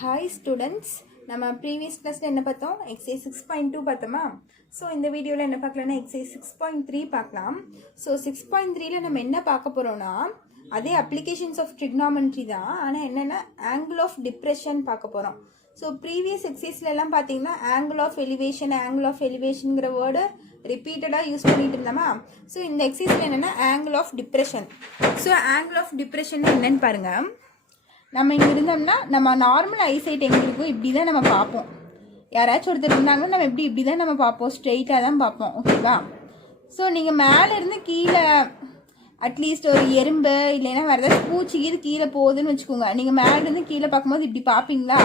Hi students, நம்ம previous கிளாஸில் என்ன பார்த்தோம்? எக்ஸைஸ் 6.2 பார்த்தோமா? ஸோ இந்த வீடியோவில் என்ன பார்க்கலாம்னா எக்ஸைஸ் 6.3 பார்க்கலாம். ஸோ 6.3ல நம்ம என்ன பார்க்க போகிறோம்னா அதே அப்ளிகேஷன்ஸ் ஆஃப் ட்ரிக்னாமெட்ரி தான், ஆனால் என்னென்னா ஆங்கிள் ஆஃப் டிப்ரெஷன் பார்க்க போகிறோம். ஸோ ப்ரீவியஸ் எக்ஸைஸ்லாம் பார்த்தீங்கன்னா ஆங்கிள் ஆஃப் எலிவேஷனுங்கிற வேர்டு ரிப்பீட்டடாக யூஸ் பண்ணிட்டு இருந்தோமா? ஸோ இந்த எக்ஸைஸில் என்னென்னா angle of depression. So angle of depression என்னன்னு பாருங்கள். நம்ம இங்கே இருந்தோம்னா நம்ம நார்மல் ஐசைட் எங்கே இருக்கும் இப்படி தான் நம்ம பார்ப்போம். யாராச்சும் ஒருத்தர் இருந்தாங்கன்னா நம்ம இப்படி தான் நம்ம பார்ப்போம், ஸ்ட்ரெயிட்டாக தான் பார்ப்போம். ஓகேவா? ஸோ நீங்கள் மேலேருந்து கீழே அட்லீஸ்ட் ஒரு எறும்பு இல்லைன்னா வேறு ஏதாச்சும் பூச்சி இது கீழே போகுதுன்னு வச்சுக்கோங்க. நீங்கள் மேலேருந்து கீழே பார்க்கும்போது இப்படி பார்ப்பீங்களா?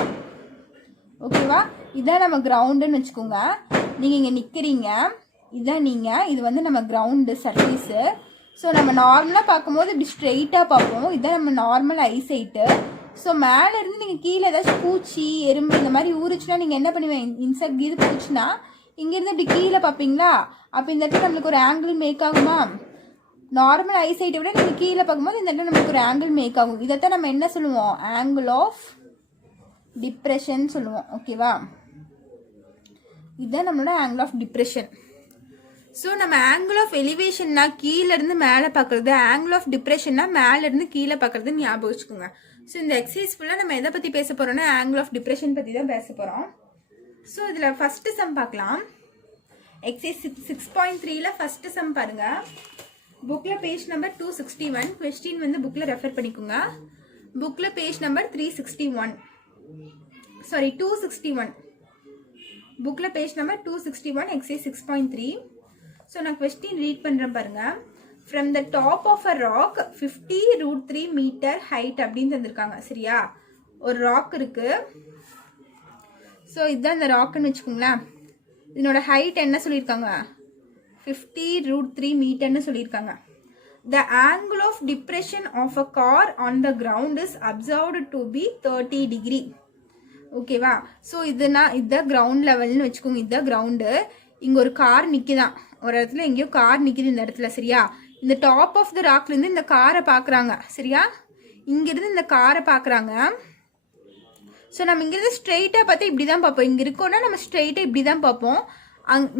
ஓகேவா? இதுதான் நம்ம கிரவுண்டுன்னு வச்சுக்கோங்க. நீங்கள் இங்கே நிற்கிறீங்க, இதுதான் நீங்கள், இது வந்து நம்ம கிரவுண்டு சர்ஃபேஸு. ஸோ நம்ம நார்மலாக பார்க்கும்போது இப்படி ஸ்ட்ரெயிட்டாக பார்ப்போம். இதுதான் நம்ம நார்மல் ஐசைட்டு. ஸோ மேலேருந்து நீங்கள் கீழே ஏதாச்சும் பூச்சி எறும்பு இந்த மாதிரி ஊறிச்சுன்னா நீங்கள் என்ன பண்ணுவீங்க? இன்செக்ட் இது பூச்சின்னா இங்கேருந்து இப்படி கீழே பார்ப்பீங்களா? அப்போ இந்த இடத்துல நம்மளுக்கு ஒரு ஆங்கிள் மேக் ஆகுமா? நார்மல் ஐசைட்டை விட நீங்கள் கீழே பார்க்கும்போது இந்த இடத்துல நம்மளுக்கு ஒரு ஆங்கிள் மேக் ஆகும். இதைத்தான் நம்ம என்ன சொல்லுவோம்? ஆங்கிள் ஆஃப் டிப்ரெஷன் சொல்லுவோம். ஓகேவா? இதுதான் நம்மளோட ஆங்கிள் ஆஃப் டிப்ரெஷன். ஸோ நம்ம ஆங்கிள் ஆஃப் எலிவேஷன்னா கீழேருந்து மேலே பார்க்குறது, ஆங்கிள் ஆஃப் டிப்ரெஷன்னா மேலேருந்து கீழே பார்க்குறது ஞாபகம் வச்சுக்கோங்க. ஸோ இந்த எக்ஸசைஸ் ஃபுல்லாக நம்ம எதை பற்றி பேச போகிறோம்னா ஆங்கிள் ஆஃப் டிப்ரெஷன் பற்றி தான் பேச போகிறோம். ஸோ இதில் ஃபஸ்ட்டு சம் பார்க்கலாம். எக்ஸசைஸ் 6.3ல ஃபஸ்ட்டு சம் பாருங்கள். புக்கில் பேஜ் நம்பர் 261. கொஸ்டின் வந்து புக்கில் ரெஃபர் பண்ணிக்கோங்க. புக்கில் பேஜ் நம்பர் 261. புக்கில் பேஜ் நம்பர் 261, எக்ஸசைஸ் 6.3. ஸோ நான் கொஸ்டின் ரீட் பண்ணுறேன் பாருங்க. From the top of a rock 50√3 metre height அப்படின்னு தந்திருக்காங்க. சரியா? ஒரு ராக் இருக்கு. ஸோ இதுதான் இந்த ராக்குன்னு வச்சுக்கோங்களேன். இதனோட ஹைட் என்ன சொல்லியிருக்காங்க? 50√3 மீட்டர்னு சொல்லியிருக்காங்க. The angle of depression of a car on the ground is observed to be 30 degree. ஓகேவா? ஸோ இதுதான் கிரவுண்ட் லெவல்னு வச்சுக்கோங்க. இதுதான் கிரவுண்டு. இங்கே ஒரு கார் நிற்கிதான், ஒரு இடத்துல எங்கேயோ கார் நிற்கிது இந்த இடத்துல. சரியா? இந்த டாப் ஆஃப் த ராக்லேருந்து இந்த காரை பார்க்குறாங்க. சரியா? இங்கேருந்து இந்த காரை பார்க்குறாங்க. ஸோ நம்ம இங்கேருந்து ஸ்ட்ரெயிட்டாக பார்த்தா இப்படி தான் பார்ப்போம். இங்கே இருக்கோன்னா நம்ம ஸ்ட்ரெயிட்டாக இப்படி தான் பார்ப்போம்.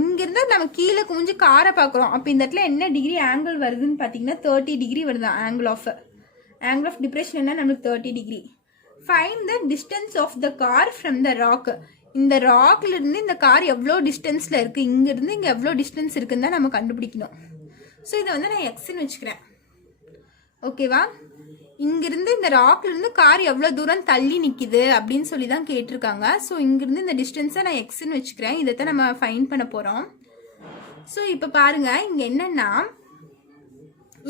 இங்கேருந்து நம்ம கீழே குமிஞ்சு காரை பார்க்குறோம். அப்போ இந்த இடத்துல என்ன டிகிரி ஆங்கிள் வருதுன்னு பார்த்தீங்கன்னா 30 டிகிரி வருதான் ஆங்கிள் ஆஃப் டிப்ரெஷன் என்ன நம்மளுக்கு 30 degree. Find the distance of the car from the rock. இந்த ராக்ல இருந்து இந்த கார் எவ்வளோ டிஸ்டன்ஸ்ல இருக்கு, இங்க இருந்து இங்க எவ்வளோ டிஸ்டன்ஸ் இருக்குன்னு தான் நம்ம கண்டுபிடிக்கணும். ஸோ இதை வந்து நான் எக்ஸ்ன்னு வச்சுக்கிறேன். ஓகேவா? இங்கிருந்து இந்த ராக்ல இருந்து கார் எவ்வளோ தூரம் தள்ளி நிற்கிது அப்படின்னு சொல்லி தான் கேட்டிருக்காங்க. ஸோ இங்கிருந்து இந்த டிஸ்டன்ஸை நான் எக்ஸ்ன்னு வச்சுக்கிறேன். இதைத்தான் நம்ம ஃபைண்ட் பண்ண போறோம். ஸோ இப்போ பாருங்க, இங்க என்னன்னா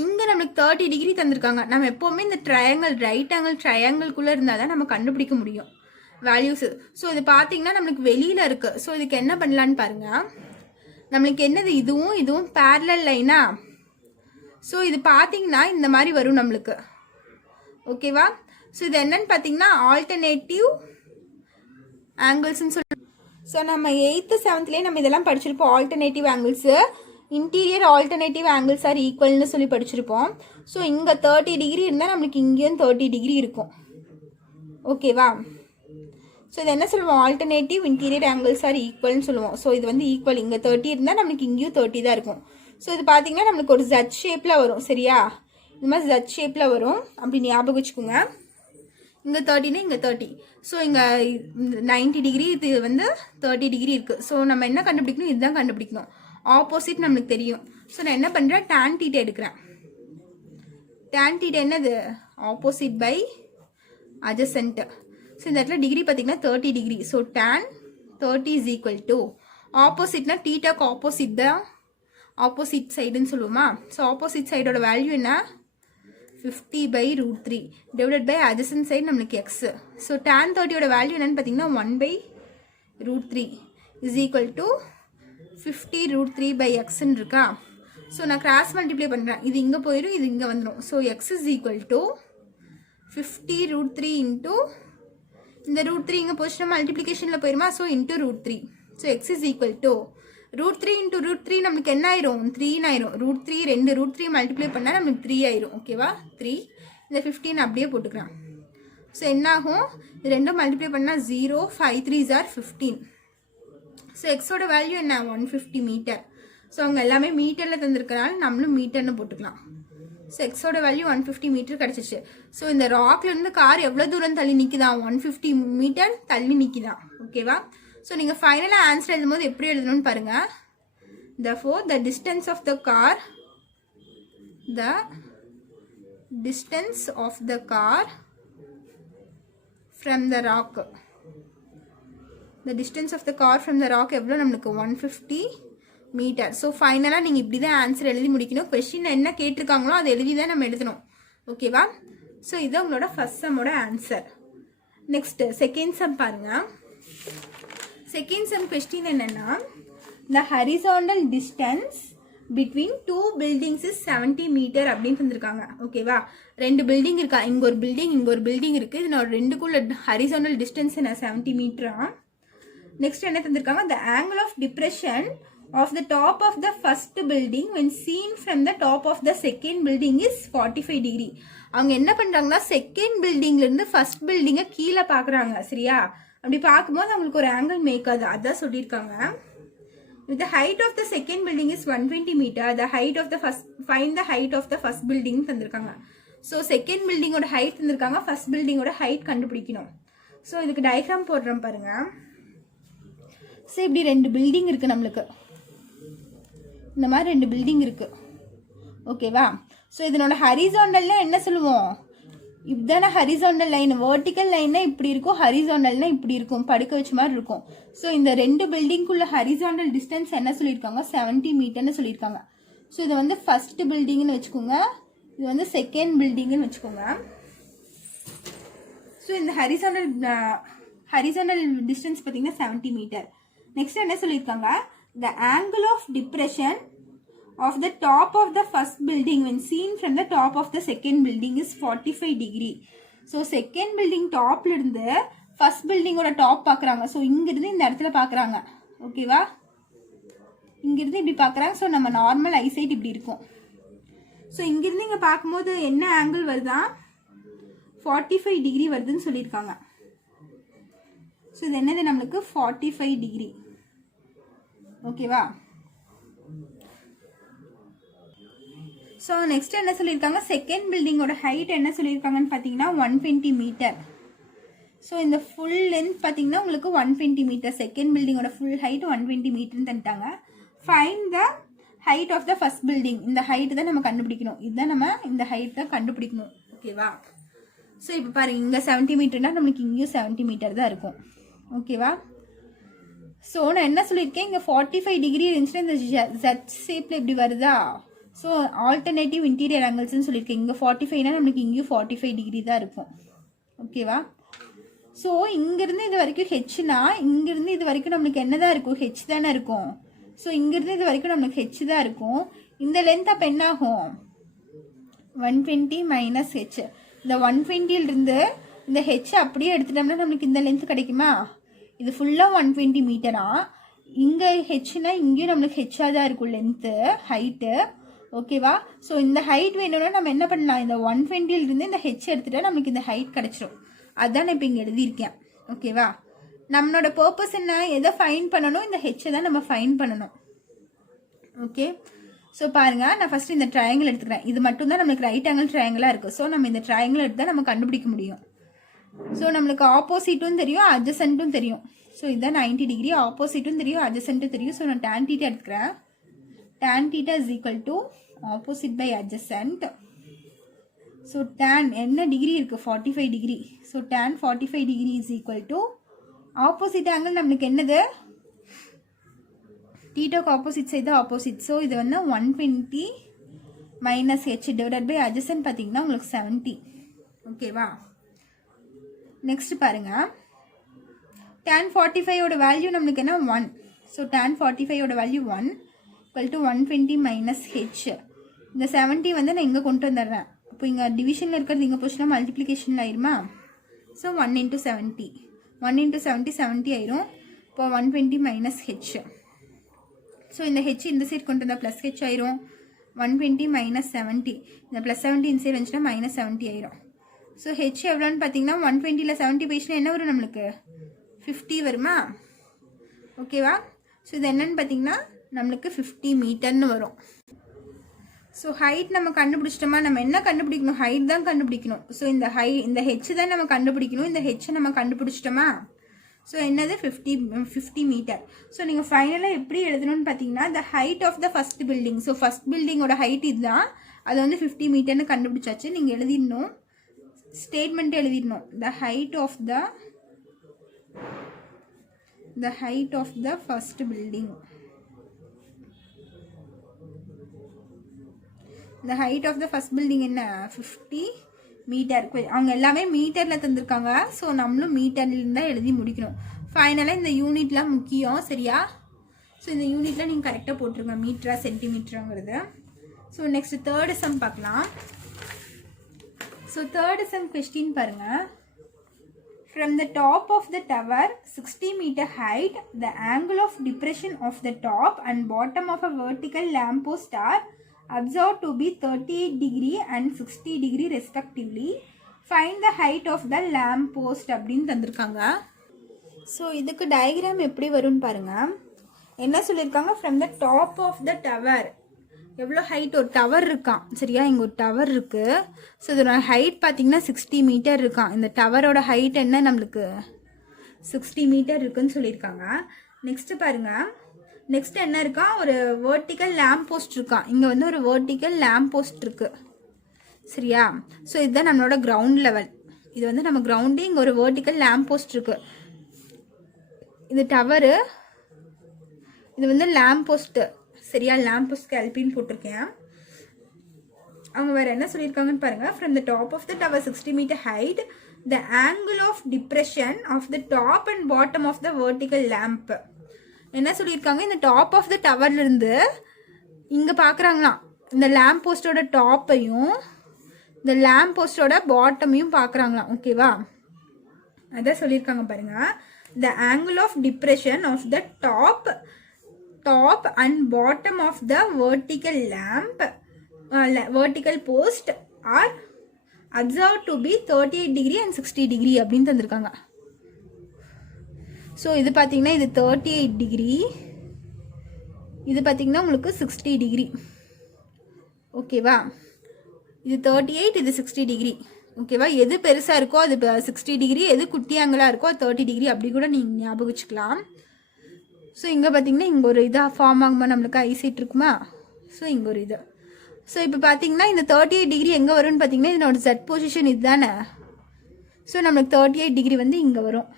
இங்க நம்மளுக்கு 30 டிகிரி தந்திருக்காங்க. நம்ம எப்பவுமே இந்த ட்ரையாங்கிள், ரைட் ஆங்கிள் ட்ரையாங்கிள்குள்ள இருந்தால் தான் நம்ம கண்டுபிடிக்க முடியும் வேல்யூஸ். ஸோ இது பார்த்தீங்கன்னா நம்மளுக்கு வெளியில் இருக்குது. ஸோ இதுக்கு என்ன பண்ணலான்னு பாருங்க. நம்மளுக்கு என்னது, இதுவும் பேரலல் லைனா? ஸோ இது பார்த்தீங்கன்னா இந்த மாதிரி வரும் நம்மளுக்கு. ஓகேவா? ஸோ இது என்னன்னு பார்த்தீங்கன்னா ஆல்டர்னேட்டிவ் ஆங்கிள்ஸ்ன்னு சொல்லி. ஸோ நம்ம 8th 7thலேயே நம்ம இதெல்லாம் படிச்சிருப்போம். Alternative angles, interior alternative angles are ஈக்குவல்னு சொல்லி படிச்சிருப்போம். ஸோ இங்கே 30 டிகிரி இருந்தால் நம்மளுக்கு இங்கேயும் 30 டிகிரி இருக்கும். ஓகேவா? ஸோ இது என்ன சொல்லுவோம்? ஆல்டர்னேட்டிவ் இன்டீரியர் ஆங்கிள்ஸ் ஆர் ஈக்குவல்னு சொல்லுவோம். ஸோ இது வந்து ஈக்குவல். இங்கே 30 இருந்தால் நம்மளுக்கு இங்கேயும் 30 தான் இருக்கும். ஸோ இது பார்த்தீங்கன்னா நம்மளுக்கு ஒரு ஜட் ஷேப்பில் வரும். சரியா? இந்த மாதிரி ஜட் ஷேப்பில் வரும். அப்படி ஞாபகம் வச்சுக்கோங்க. இங்கே 30னா இங்கே 30. ஸோ இங்கே 90 டிகிரி, இது வந்து 30 டிகிரி இருக்குது. ஸோ நம்ம என்ன கண்டுபிடிக்கணும்? இதுதான் கண்டுபிடிக்கணும். ஆப்போசிட் நம்மளுக்கு தெரியும். ஸோ நான் என்ன பண்ணுறேன்? tan θ எடுக்கிறேன். tan θ என்னது? Opposite by adjacent. ஸோ இந்த இடத்துல டிகிரி பார்த்தீங்கன்னா 30 degree. So tan 30 is equal to ஆப்போசிட்னா தீட்டாக்கு ஆப்போசிட் தான் ஆப்போசிட் சைடுன்னு சொல்லுவோமா? ஸோ ஆப்போசிட் சைடோட வேல்யூ என்ன? 50/√3 டிவைடட் பை adjacent சைடு நம்மளுக்கு எக்ஸ். ஸோ tan 30யோட வேல்யூ என்னன்னு பார்த்தீங்கன்னா 1/√3 இஸ் ஈக்குவல் டு 50√3/xன்னு இருக்கா? ஸோ நான் கிராஸ் மல்டிப்ளை பண்ணுறேன். இது இங்கே போயிடும், இது இங்கே வந்துடும். So X is equal to 50√3 into இந்த √3 இங்கே போச்சுன்னா மல்டிப்ளிகேஷனில் போயிருமா? So into √3. So X is equal to √3 into √3 நம்மளுக்கு என்ன ஆயிரும்? 3 ஆயிரும். √3 √3 மல்டிப்ளை பண்ணால் நம்மளுக்கு 3 ஆயிரும். ஓகேவா? 3. இந்த 15 அப்படியே போட்டுக்கிறேன். ஸோ என்ன ஆகும், இது ரெண்டும் மல்டிப்ளை பண்ணால் 0, 5 3s are 15. ஸோ எக்ஸோட வேல்யூ என்ன 150 மீட்டர். ஸோ அவங்க எல்லாமே மீட்டரில் தந்திருக்கனால நம்மளும் மீட்டர்னு போட்டுக்கலாம். ஸோ எக்ஸோட வேல்யூ 150 மீட்டர் கிடச்சிச்சு. ஸோ இந்த ராக்லேருந்து கார் எவ்வளோ தூரம் தள்ளி நிற்கிதான், 150 மீட்டர் தள்ளி நிற்கிதான். ஓகேவா? ஸோ நீங்கள் ஃபைனலாக ஆன்சர் எழுதும்போது எப்படி எழுதணும்னு பாருங்கள். Therefore, the distance of the car from the rock. The distance of the car from the rock எவ்வளோ நம்மளுக்கு 150 மீட்டர். ஸோ ஃபைனலாக நீங்கள் இப்படி தான் ஆன்சர் எழுதி முடிக்கணும். கொஸ்டின் என்ன கேட்டிருக்காங்களோ அதை எழுதி தான் நம்ம எழுதணும். ஓகேவா? ஸோ இது உங்களோட ஃபர்ஸ்ட் சம்மோட ஆன்சர். நெக்ஸ்ட் செகண்ட் சம் பாருங்கள். செகண்ட் சம் கொஸ்டின் என்னென்னா, the horizontal distance between two buildings is 70 metre அப்படின்னு தந்திருக்காங்க. ஓகேவா? ரெண்டு பில்டிங் இருக்கா, இங்கே ஒரு பில்டிங் இங்கே ஒரு பில்டிங் இருக்குது. இது நான் ரெண்டுக்குள்ள ஹரிசாண்டல் டிஸ்டன்ஸ் என்ன 70 மீட்டரா. நெக்ஸ்ட் என்ன தந்திருக்காங்க, the angle of depression of the top of the first building when seen from the top of the second building is 45 degree. அவங்க என்ன பண்ணுறாங்கன்னா, செகண்ட் பில்டிங்லேருந்து ஃபர்ஸ்ட் பில்டிங்கை கீழே பார்க்குறாங்க. சரியா? அப்படி பார்க்கும்போது அவங்களுக்கு ஒரு ஆங்கிள் மேக் ஆகுது. அதான் சொல்லியிருக்காங்க. If the height of the second building is 120 meter, the height of the first, find the height of the first building தந்திருக்காங்க. ஸோ செகண்ட் பில்டிங்கோட ஹைட் தந்திருக்காங்க, ஃபர்ஸ்ட் பில்டிங்கோட ஹைட் கண்டுபிடிக்கணும். ஸோ இதுக்கு டயக்ராம் போடுறோம் பாருங்க. ஸோ இப்படி ரெண்டு பில்டிங் இருக்கு நம்மளுக்கு, இந்த மாதிரி ரெண்டு பில்டிங் இருக்கு. ஓகேவா? ஸோ இதனோட ஹரிசாண்டல்னா என்ன சொல்லுவோம், இதுதானே ஹரிசாண்டல் லைன். வெர்டிக்கல் லைன்னா இப்படி இருக்கும், ஹரிசாண்டல்னா இப்படி இருக்கும், படுக்க வச்ச மாதிரி இருக்கும். ஸோ இந்த ரெண்டு பில்டிங்குள்ள ஹரிசாண்டல் டிஸ்டன்ஸ் என்ன சொல்லியிருக்காங்க, 70 மீட்டர்னு சொல்லியிருக்காங்க. ஸோ இது வந்து ஃபர்ஸ்ட் பில்டிங்னு வச்சுக்கோங்க, இது வந்து செகண்ட் பில்டிங்னு வச்சுக்கோங்க. ஸோ இந்த ஹரிசாண்டல் டிஸ்டன்ஸ் பார்த்தீங்கன்னா 70 மீட்டர். நெக்ஸ்ட் என்ன சொல்லியிருக்காங்க, the angle of depression of the top of the first building when seen from the top of the second building is 45 degree. So second building topல இருந்து first building ஓட top பார்க்குறாங்க. So இங்கிருந்து இந்த இடத்துல பார்க்குறாங்க. ஓகேவா? இங்கிருந்து இப்படி பார்க்குறாங்க. ஸோ நம்ம நார்மல் ஐசைட் இப்படி இருக்கும். ஸோ இங்கிருந்து இங்கே பார்க்கும்போது என்ன ஆங்கிள் வருதா, 45 டிகிரி வருதுன்னு சொல்லியிருக்காங்க. ஸோ இது என்னது நம்மளுக்கு 45 டிகிரி. ஓகேவா? ஸோ நெக்ஸ்ட் என்ன சொல்லியிருக்காங்க, செகண்ட் பில்டிங்கோட ஹைட் என்ன சொல்லியிருக்காங்கன்னு பார்த்தீங்கன்னா 120 மீட்டர். ஸோ இந்த ஃபுல் லென்த் பார்த்தீங்கன்னா உங்களுக்கு 120 மீட்டர். செகண்ட் பில்டிங்கோட ஃபுல் ஹைட் 120 மீட்டர்னு தந்துட்டாங்க. Find the height of the first building. இந்த ஹைட் தான் நம்ம கண்டுபிடிக்கணும். இதுதான் நம்ம இந்த ஹைட் தான் கண்டுபிடிக்கணும். ஓகேவா? ஸோ இப்போ பாருங்க, இங்கே 70 மீட்டர்னா நம்மளுக்கு இங்கேயும் 70 மீட்டர் தான் இருக்கும். ஓகேவா? ஸோ நான் என்ன சொல்லியிருக்கேன், இங்கே 45 டிகிரி இருந்துச்சுன்னா இந்த ஜெட் ஷேப்பில் இப்படி வருதா. ஸோ ஆல்டர்னேட்டிவ் இன்டீரியர் ஆங்கிள்ஸ்ன்னு சொல்லியிருக்கேன். இங்கே 45னா நம்மளுக்கு இங்கேயும் 45 டிகிரி தான் இருக்கும். ஓகேவா? ஸோ இங்கேருந்து இது வரைக்கும் ஹெச்னா, இங்கேருந்து இது வரைக்கும் நம்மளுக்கு என்ன தான் இருக்கும், ஹெச் தானே இருக்கும். ஸோ இங்கேருந்து இது வரைக்கும் நம்மளுக்கு ஹெச் தான் இருக்கும். இந்த லென்த் அப்போ என்ன ஆகும், 120 மைனஸ் ஹெச். இந்த 120லிருந்து இந்த ஹெச் அப்படியே எடுத்துட்டோம்னா நம்மளுக்கு இந்த லென்த் கிடைக்குமா. இது ஃபுல்லாக 120 மீட்டரா. இங்கே ஹெச்னா இங்கேயும் நம்மளுக்கு ஹெச்சாக தான் இருக்கும் லென்த்து, ஹைட்டு. ஓகேவா? ஸோ இந்த ஹைட் வேணும்னா நம்ம என்ன பண்ணலாம், இந்த 120லிருந்து இந்த ஹெச் எடுத்துட்டா நம்மளுக்கு இந்த ஹைட் கிடச்சிரும். அதுதான் நான் இப்போ இங்கே எழுதியிருக்கேன். ஓகேவா? நம்மளோட பர்பஸ் என்ன, எதை ஃபைன் பண்ணணும், இந்த ஹெச்சை தான் நம்ம ஃபைன் பண்ணணும். ஓகே? ஸோ பாருங்க, நான் ஃபர்ஸ்ட் இந்த ட்ரையாங்கிள் எடுத்துக்கிறேன். இது மட்டும் தான் நம்மளுக்கு ரைட் ஆங்கிள் ட்ரையாங்கிளாக இருக்குது. ஸோ நம்ம இந்த ட்ரையாங்கிள் எடுத்து தான் நம்ம கண்டுபிடிக்க முடியும். ஸோ நம்மளுக்கு ஆப்போசிட்டும் தெரியும், அட்ஜசன்ட்டும் தெரியும். ஸோ இதுதான் 90 டிகிரி. ஆப்போசிட்டும் தெரியும், அட்ஜசன்ட்டும் தெரியும். ஸோ நான் tan θ எடுத்துக்கிறேன். tan θ is equal to opposite by adjacent. So tan என்ன டிகிரி இருக்கு, 45 degree. So tan 45 degree is equal to opposite angle நம்மளுக்கு என்னது, θக்கு opposite side தான் opposite. So இது வந்து 120 minus h divided by adjacent பார்த்தீங்கன்னா உங்களுக்கு 70. ஓகேவா? நெக்ஸ்ட் பாருங்க, tan 45 ஓட வேல்யூ நம்மளுக்கு என்ன 1. So tan 45 ஓட value 1 equal to 120 minus h. இந்த 70 வந்து நான் இங்கே கொண்டு வந்துடுறேன். இப்போ இங்கே டிவிஷனில் இருக்கிறது இங்கே போச்சுன்னா மல்டிப்ளிகேஷனில் ஆயிருமா. ஸோ 1 into 70, 1 into 70 70 ஆயிரும். இப்போ 120 minus h. ஸோ இந்த h இந்த சைட் கொண்டு வந்தால் ப்ளஸ் h ஆயிரும். 120 minus 70, இந்த ப்ளஸ் 70 இந்த சைட் வந்துச்சுன்னா மைனஸ் 70 ஆயிரும். ஸோ ஹெச் எவ்வளோன்னு பார்த்தீங்கன்னா 120ல் 70 போயிடுச்சுன்னா என்ன வரும் நம்மளுக்கு 50 வருமா? ஓகேவா? ஸோ இது என்னன்னு பார்த்தீங்கன்னா நம்மளுக்கு 50 மீட்டர்னு வரும். ஸோ ஹைட் நம்ம கண்டுபிடிச்சிட்டோமா? நம்ம என்ன கண்டுபிடிக்கணும்? ஹைட் தான் கண்டுபிடிக்கணும். ஸோ இந்த ஹெச் தான் நம்ம கண்டுபிடிக்கணும். இந்த ஹெச்சை நம்ம கண்டுபிடிச்சிட்டோமா? ஸோ என்னது 50 மீட்டர். ஸோ நீங்கள் ஃபைனலாக எப்படி எழுதணும்னு பார்த்தீங்கன்னா the height of the first building. So first பில்டிங்கோட ஹைட் இதுதான், அது வந்து 50 மீட்டர்னு கண்டுபிடிச்சாச்சு. நீங்கள் எழுதிடணும், ஸ்டேட்மெண்ட் எழுதிடணும். The height of the first building. the height of the first building என்ன 50 மீட்டர். அவங்க எல்லாமே மீட்டரில் தந்திருக்காங்க. ஸோ நம்மளும் மீட்டர்லேருந்து தான் எழுதி முடிக்கணும். ஃபைனலாக இந்த யூனிட்லாம் முக்கியம், சரியா? ஸோ இந்த யூனிட்டில் நீங்கள் கரெக்டாக போட்டிருங்க, மீட்டரா சென்டிமீட்டருங்கிறது. ஸோ நெக்ஸ்ட் தேர்டு சம் பார்க்கலாம். ஸோ தேர்டு சம் கொஸ்டின் பாருங்கள். From the top of the tower 60 meter height, the angle of depression of the top and bottom of a vertical lamppost are observed to be 38 degree and 60 degree respectively. Find the height of the lamppost அப்படின்னு தந்திருக்காங்க. So இதுக்கு diagram எப்படி வரும்னு பாருங்க. என்ன சொல்லியிருக்காங்க? From the top of the tower, எவ்வளோ height? ஒரு டவர் இருக்கான், சரியா? இங்கே ஒரு டவர் இருக்கு. ஸோ இதோட ஹைட் பார்த்தீங்கன்னா 60 மீட்டர் இருக்கான். இந்த டவரோட ஹைட் என்ன நம்மளுக்கு 60 மீட்டர் இருக்குன்னு சொல்லியிருக்காங்க. நெக்ஸ்ட் பாருங்க, நெக்ஸ்ட் என்ன இருக்கா? ஒரு வேர்ட்டிக்கல் லேம்ப் போஸ்ட் இருக்கான். இங்கே வந்து ஒரு வேர்ட்டிக்கல் லேம்ப் போஸ்ட் இருக்கு, சரியா? ஸோ இதுதான் நம்மளோட கிரவுண்ட் லெவல். இது வந்து நம்ம கிரவுண்டு. இங்கே ஒரு வேர்ட்டிக்கல் லேம்ப் போஸ்ட் இருக்கு. இது டவரு, இது வந்து லேம்ப் போஸ்ட்டு, சரியா? லேம்ப் போஸ்ட்க்கு எல்பின்னு போட்டிருக்கேன். அவங்க வேற என்ன சொல்லியிருக்காங்கன்னு பாருங்க. From the top of the tower 60 meter height, the angle of depression of the top and bottom of the vertical lamp. என்ன சொல்லியிருக்காங்க? இந்த டாப் ஆஃப் த டவர்ல இருந்து இங்க பாக்குறாங்களாம். இந்த லேம்ப் போஸ்டோட டாப்பையும் இந்த லேம்ப் போஸ்டோட பாட்டமையும் பாக்குறாங்களாம். ஓகேவா? அதான் சொல்லியிருக்காங்க பாருங்க. The angle of depression of the top and bottom of the vertical lamp, vertical post are observed to be 38 degree and 60 degree அப்படின்னு தந்திருக்காங்க. ஸோ இது பார்த்தீங்கன்னா இது 38 டிகிரி, இது பார்த்தீங்கன்னா உங்களுக்கு 60 டிகிரி. ஓகேவா? இது 38, இது 60 டிகிரி. ஓகேவா? எது பெருசாக இருக்கோ அது 60 டிகிரி, எது குட்டியாங்களாக இருக்கோ அது 30 டிகிரி. அப்படி கூட நீங்கள் ஞாபகம் வச்சுக்கலாம். ஸோ இங்கே பார்த்தீங்கன்னா இங்கே ஒரு இதாக ஃபார்ம் ஆகுமா, நம்மளுக்கு ஐசைட் இருக்குமா? ஸோ இங்கே ஒரு இது. ஸோ இப்போ பார்த்தீங்கன்னா இந்த 38 டிகிரி எங்கே வரும்னு பார்த்தீங்கன்னா இதனோட ஜெட் பொசிஷன் இது தானே. ஸோ நம்மளுக்கு 38 டிகிரி வந்து இங்கே வரும்.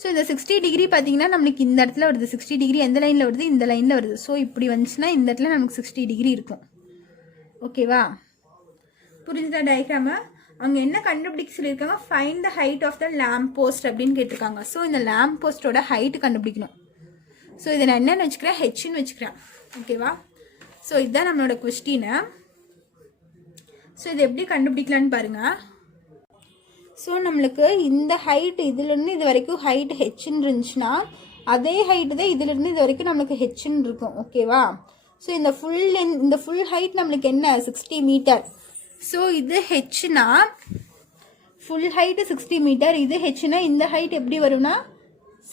ஸோ இந்த 60 டிகிரி பார்த்தீங்கன்னா நம்மளுக்கு இந்த இடத்துல வருது. 60 டிகிரி எந்த லைனில் வருது? இந்த லைனில் வருது. ஸோ இப்படி வந்துச்சுன்னா இந்த இடத்துல நமக்கு 60 டிகிரி இருக்கும். ஓகேவா? புரிஞ்சுதா டயக்ராமு? அவங்க என்ன கண்டுபிடிக்க சொல்லியிருக்காங்க? Find the height of the lamp post அப்படின்னு கேட்டிருக்காங்க. ஸோ இந்த லேம்ப் போஸ்டோட ஹைட் கண்டுபிடிக்கணும். ஸோ இதை நான் என்னென்னு வச்சுக்கிறேன்? ஹெச்ன்னு வச்சுக்கிறேன். ஓகேவா? ஸோ இதுதான் நம்மளோட கொஸ்டின். ஸோ இது எப்படி கண்டுபிடிக்கலான்னு பாருங்க. ஸோ நம்மளுக்கு இந்த ஹைட் இதுலேருந்து இது வரைக்கும் ஹைட் ஹெச்ன்னு இருந்துச்சுன்னா அதே ஹைட்டு தான் இதுலேருந்து இது வரைக்கும் நம்மளுக்கு ஹெச்ன்னு இருக்கும். ஓகேவா? ஸோ இந்த ஃபுல் ஹைட் நம்மளுக்கு என்ன 60 மீட்டர். ஸோ இது ஹெச்னா ஃபுல் ஹைட்டு 60 மீட்டர். இது ஹெச்னா இந்த ஹைட் எப்படி வரும்னா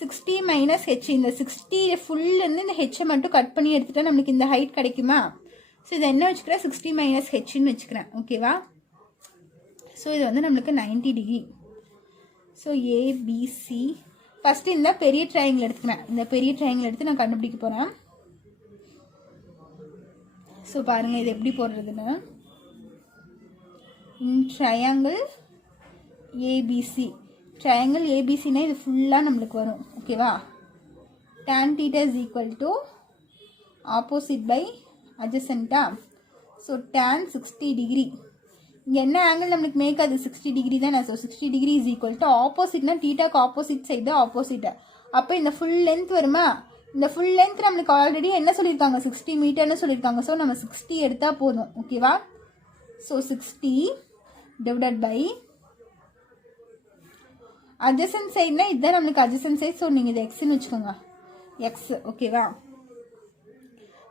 60 மைனஸ் ஹெச். இந்த 60 ஃபுல்லேருந்து இந்த ஹெச்சை மட்டும் கட் பண்ணி எடுத்துட்டா நம்மளுக்கு இந்த ஹைட் கிடைக்குமா? ஸோ இதை என்ன வச்சுக்கிறேன்? 60 மைனஸ் ஹெச்ன்னு வச்சுக்கிறேன். ஓகேவா? ஸோ இது வந்து நம்மளுக்கு 90 டிகிரி. ஸோ ஏபிசி ஃபஸ்ட்டு இந்த பெரிய ட்ரையாங்கிள் எடுத்துக்கிறேன். இந்த பெரிய ட்ரையாங்கிள் எடுத்து நான் கண்டுபிடிக்க போகிறேன். ஸோ பாருங்கள் இது எப்படி போடுறதுன்னு. ட்ரையாங்கிள் ஏபிசி, ட்ரையாங்கிள் ஏபிசினா இது ஃபுல்லாக நம்மளுக்கு வரும். ஓகேவா? tan theta is equal to opposite by adjacent. So tan 60 degree. இங்கே என்ன ஆங்கிள் நம்மளுக்கு மேக் அது 60 டிகிரி தானே. So 60 degree is equal to ஆப்போசிட்னா டீட்டாக்கு ஆப்போசிட் சைடு தான் ஆப்போசிட்டு. அப்போ இந்த ஃபுல் லென்த் வருமா? இந்த ஃபுல் லென்த் நம்மளுக்கு ஆல்ரெடி என்ன சொல்லியிருக்காங்க? 60 மீட்டர்னு சொல்லியிருக்காங்க. ஸோ நம்ம 60 எடுத்தால் போதும். ஓகேவா? ஸோ 60 டிவைடட் பை adjacent சைடுனா இதுதான் நம்மளுக்கு adjacent சைடு. ஸோ நீங்கள் இது எக்ஸ்ன்னு வச்சுக்கோங்க, எக்ஸ். ஓகேவா?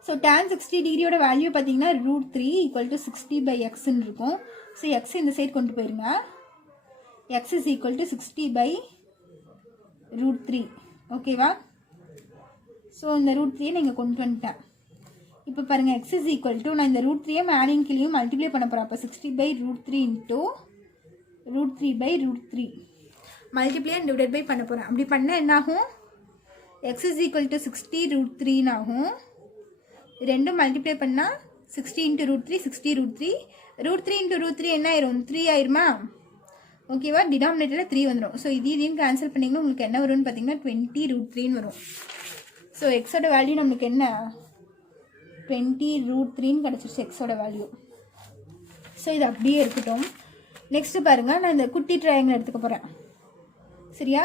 ஸோ tan 60 டிகிரியோட வேல்யூ பார்த்தீங்கன்னா √3 = 60/xன்னு இருக்கும். ஸோ எக்ஸ் இந்த சைடு கொண்டு போயிருங்க. x = 60/√3. ஓகேவா? ஸோ இந்த √3 நீங்கள் கொண்டு வந்துட்டேன். இப்போ பாருங்கள், x = நான் இந்த √3 மேலேயும் கீழேயும் மல்டிப்ளை பண்ண போகிறேன். அப்போ 60/√3 × √3/√3 மல்டிப்ளை அண்ட் டிவைட் பை பண்ண போகிறேன். அப்படி பண்ணால் என்ன ஆகும்? x = 60√3 ஆகும். ரெண்டும் மல்டிப்ளை பண்ணால் 60 × √3 60√3 √3 × √3 என்ன ஆயிரும்? 3 ஆயிருமா? ஓகேவா? டினாமினேட்டரில் 3 வந்துடும். ஸோ இதையும் கேன்சல் பண்ணிங்கன்னா உங்களுக்கு என்ன வரும்னு பார்த்தீங்கன்னா 20√3ன்னு வரும். ஸோ எக்ஸோட வேல்யூ நம்மளுக்கு என்ன? 20√3ன்னு கிடச்சிருச்சு எக்ஸோட வேல்யூ. ஸோ இது அப்படியே இருக்கட்டும். நெக்ஸ்ட்டு பாருங்கள், நான் இந்த குட்டி ட்ரையாங்கிள் எடுத்துக்க போகிறேன். சரியா?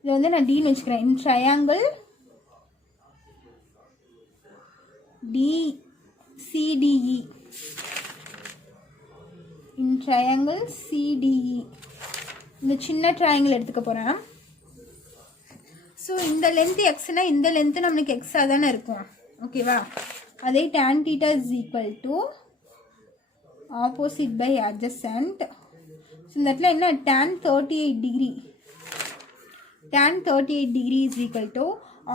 இதை வந்து நான் டீன்னு வச்சுக்கிறேன். இன் ட்ரையாங்கிள் DCDE, இன் ட்ரையாங்கிள் CDE இந்த சின்ன ட்ரையாங்கிள் எடுத்துக்க போகிறேன். ஸோ இந்த லென்த்து எக்ஸ்னா இந்த லென்த்து நம்மளுக்கு எக்ஸாக தானே இருக்கும். ஓகேவா? அதே tan θ = opposite by adjacent. So இந்த இடத்துல என்ன? tan 38 degree. tan 38 degree =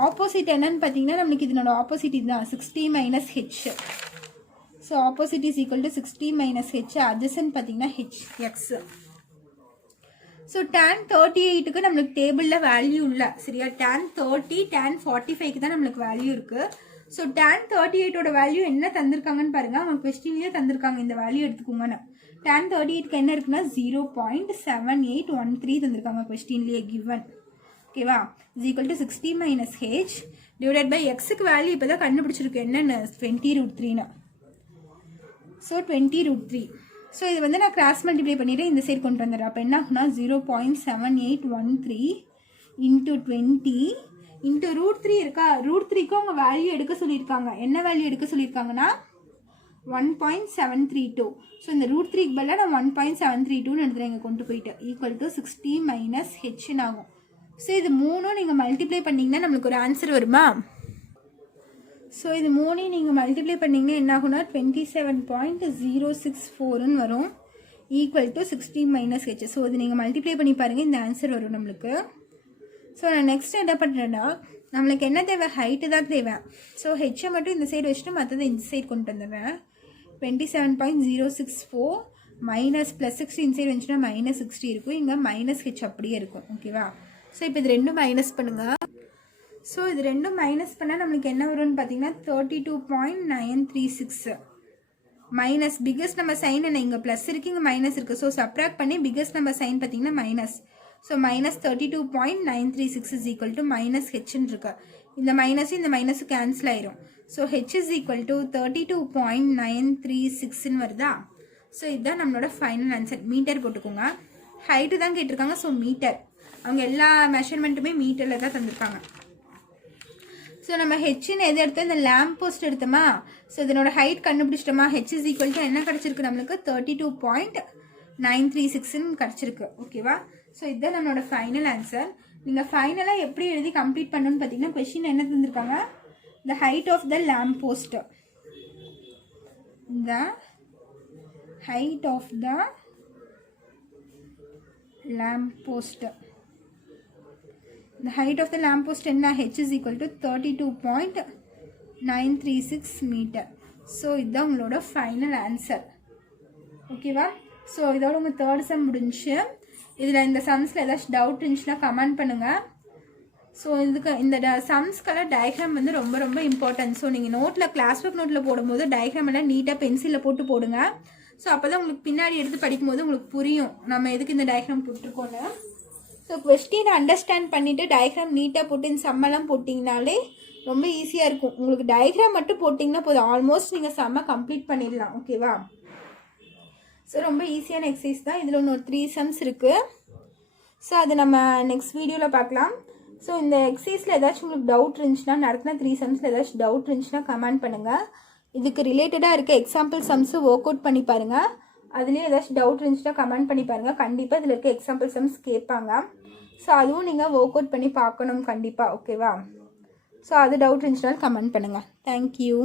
opposite என்னன்னு பார்த்தீங்கன்னா நம்மளுக்கு இதனோட ஆப்போசிட் இதுதான் 60 - h. So opposite = 60 - h. adjacent பார்த்தீங்கன்னா h x. ஸோ tan 38க்கு நம்மளுக்கு டேபிளில் வேல்யூ இல்லை. சரியா? tan 30 tan 45க்கு தான் நம்மளுக்கு வேல்யூ இருக்குது. ஸோ tan 38ஓட வேல்யூ என்ன தந்திருக்காங்கன்னு பாருங்கள். அவங்க கொஸ்டின்லேயே தந்திருக்காங்க, இந்த வேல்யூ எடுத்துக்கோங்கன்னு. tan 38க்கு என்ன இருக்குன்னா 0.7813 தந்திருக்காங்க கொஸ்டின்லேயே கிவன். ஓகேவா? = 60 - h டிவைடட் பை எக்ஸுக்கு வேல்யூ இப்போ தான் கண்டுபிடிச்சிருக்கு என்னென்னு 20√3ன்னு. ஸோ 20√3. ஸோ இது வந்து நான் கிராஸ் மல்டிப்ளை பண்ணிவிட்டு இந்த சைடு கொண்டு வந்துடுறேன். அப்போ என்ன ஆகுனா 0.7813 × 20 × √3 இருக்கா? √3க்கும் அவங்க வேல்யூ எடுக்க சொல்லியிருக்காங்க. என்ன வேல்யூ எடுக்க சொல்லியிருக்காங்கன்னா 1.732. ஸோ இந்த √3க்கு பதிலாக நான் 1.732ன்னு எடுத்துகிறேன் இங்கே கொண்டு போயிட்டு. = 60 - hன்னு ஆகும். ஸோ இது மூணும் நீங்கள் மல்டிப்ளை பண்ணிங்கன்னா நம்மளுக்கு ஒரு ஆன்சர் வருமா? ஸோ இது மூணையும் நீங்கள் மல்டிப்ளை பண்ணிங்கன்னா என்ன ஆகுனா 27.064ன்னு வரும். = 60 - h. ஸோ இது நீங்கள் மல்டிப்ளை பண்ணி பாருங்கள், இந்த ஆன்சர் வரும் நம்மளுக்கு. ஸோ நான் நெக்ஸ்ட் என்ன பண்ணுறேன்னா, நம்மளுக்கு என்ன தேவை? ஹைட்டு தான் தேவை. ஸோ ஹெச்சை மட்டும் இந்த சைடு வச்சுட்டு மற்றது இந்த சைடு கொண்டு வந்துடுறேன். 27.064 -+60 இந்த சைடு வந்துச்சுன்னா -60 இருக்கும். இங்கே -h அப்படியே இருக்கும். ஓகேவா? ஸோ இப்போ இது ரெண்டும் மைனஸ் பண்ணுங்கள். ஸோ இது ரெண்டும் மைனஸ் பண்ணால் நம்மளுக்கு என்ன வரும்னு பார்த்தீங்கன்னா 32.936 மைனஸ் பிக்கஸ்ட் நம்பர் சைன் என்ன? இங்கே ப்ளஸ் இருக்குது, இங்கே மைனஸ் இருக்குது. ஸோ சப்ராக்ட் பண்ணி பிக்கஸ்ட் நம்பர் சைன் பார்த்தீங்கன்னா மைனஸ். ஸோ -32.936 = -hன்னு இருக்கு. இந்த மைனஸும் இந்த மைனஸும் கேன்சல் ஆயிரும். ஸோ h = 32.936ன்னு வருதா? ஸோ இதுதான் நம்மளோட ஃபைனல் ஆன்சர். மீட்டர் போட்டுக்கோங்க. ஹைட்டு தான் கேட்டிருக்காங்க. ஸோ மீட்டர், அவங்க எல்லா மெஷர்மெண்ட்டுமே மீட்டரில் தான் தந்திருக்காங்க. ஸோ நம்ம ஹெச்ன்னு எது எடுத்தோம்? இந்த லேம்ப் போஸ்ட் எடுத்தோமா? ஸோ இதனோட ஹைட் கண்டுபிடிச்சிட்டோமா? h = என்ன கிடச்சிருக்கு நம்மளுக்கு? 32.936ன்னு கிடச்சிருக்கு. ஓகேவா? ஸோ இதுதான் நம்மளோட ஃபைனல் ஆன்சர். நீங்கள் ஃபைனலாக எப்படி எழுதி கம்ப்ளீட் பண்ணணும்னு பார்த்தீங்கன்னா கொஸ்டின் என்ன தந்திருக்காங்க? The height of the lamp post, the height of the lamp post. The height of the lamp post enna? h = 32.936 meter. So இதுதான் உங்களோட ஃபைனல் ஆன்சர். ஓகேவா? ஸோ இதோட உங்கள் தேர்ட் சம் முடிஞ்சு. இதில் இந்த சம்ஸில் ஏதாச்சும் டவுட் இருந்துச்சுன்னா கமெண்ட் பண்ணுங்கள். ஸோ இதுக்கு இந்த சம்ஸ்க்கெல்லாம் டயக்ராம் வந்து ரொம்ப ரொம்ப இம்பார்ட்டன்ட். ஸோ நீங்கள் நோட்டில் கிளாஸ் ஒர்க் நோட்டில் போடும்போது டயக்ராம் எல்லாம் நீட்டாக பென்சிலில் போட்டு போடுங்க. ஸோ அப்போ தான் உங்களுக்கு பின்னாடி எடுத்து படிக்கும்போது உங்களுக்கு புரியும் நம்ம எதுக்கு இந்த டயக்ராம் போட்டிருக்கோன்னு. ஸோ கொஸ்டின் அண்டர்ஸ்டாண்ட் பண்ணிவிட்டு டயக்ராம் நீட்டாக போட்டு இந்த சம்மெல்லாம் போட்டிங்கனாலே ரொம்ப ஈஸியாக இருக்கும். உங்களுக்கு டயக்ராம் மட்டும் போட்டிங்கன்னா போதும், ஆல்மோஸ்ட் நீங்கள் சம்மை கம்ப்ளீட் பண்ணிடலாம். ஓகேவா? ஸோ ரொம்ப ஈஸியான எக்ஸசைஸ் தான். இதில் இன்னொரு 3 சம்ஸ் இருக்குது. ஸோ அது நம்ம நெக்ஸ்ட் வீடியோவில் பார்க்கலாம். ஸோ இந்த எக்ஸசைஸில் ஏதாச்சும் உங்களுக்கு டவுட் இருந்துச்சுன்னா, நடத்தின 3 சம்ஸில் ஏதாச்சும் டவுட் இருந்துச்சுன்னா கமெண்ட் பண்ணுங்கள். இதுக்கு ரிலேட்டடாக இருக்க எக்ஸாம்பிள் சம்ஸு ஒர்க் அவுட் பண்ணி பாருங்கள். அதுலேயே ஏதாச்சும் டவுட் இருந்துச்சுன்னா கமெண்ட் பண்ணி பாருங்கள். கண்டிப்பாக இதில் இருக்க எக்ஸாம்பிள் சம்ஸ் கேட்பாங்க. ஸோ அதுவும் நீங்கள் ஒர்க் அவுட் பண்ணி பார்க்கணும் கண்டிப்பாக. ஓகேவா? ஸோ அது டவுட் இருந்துச்சுனாலும் கமெண்ட் பண்ணுங்கள். தேங்க்யூ.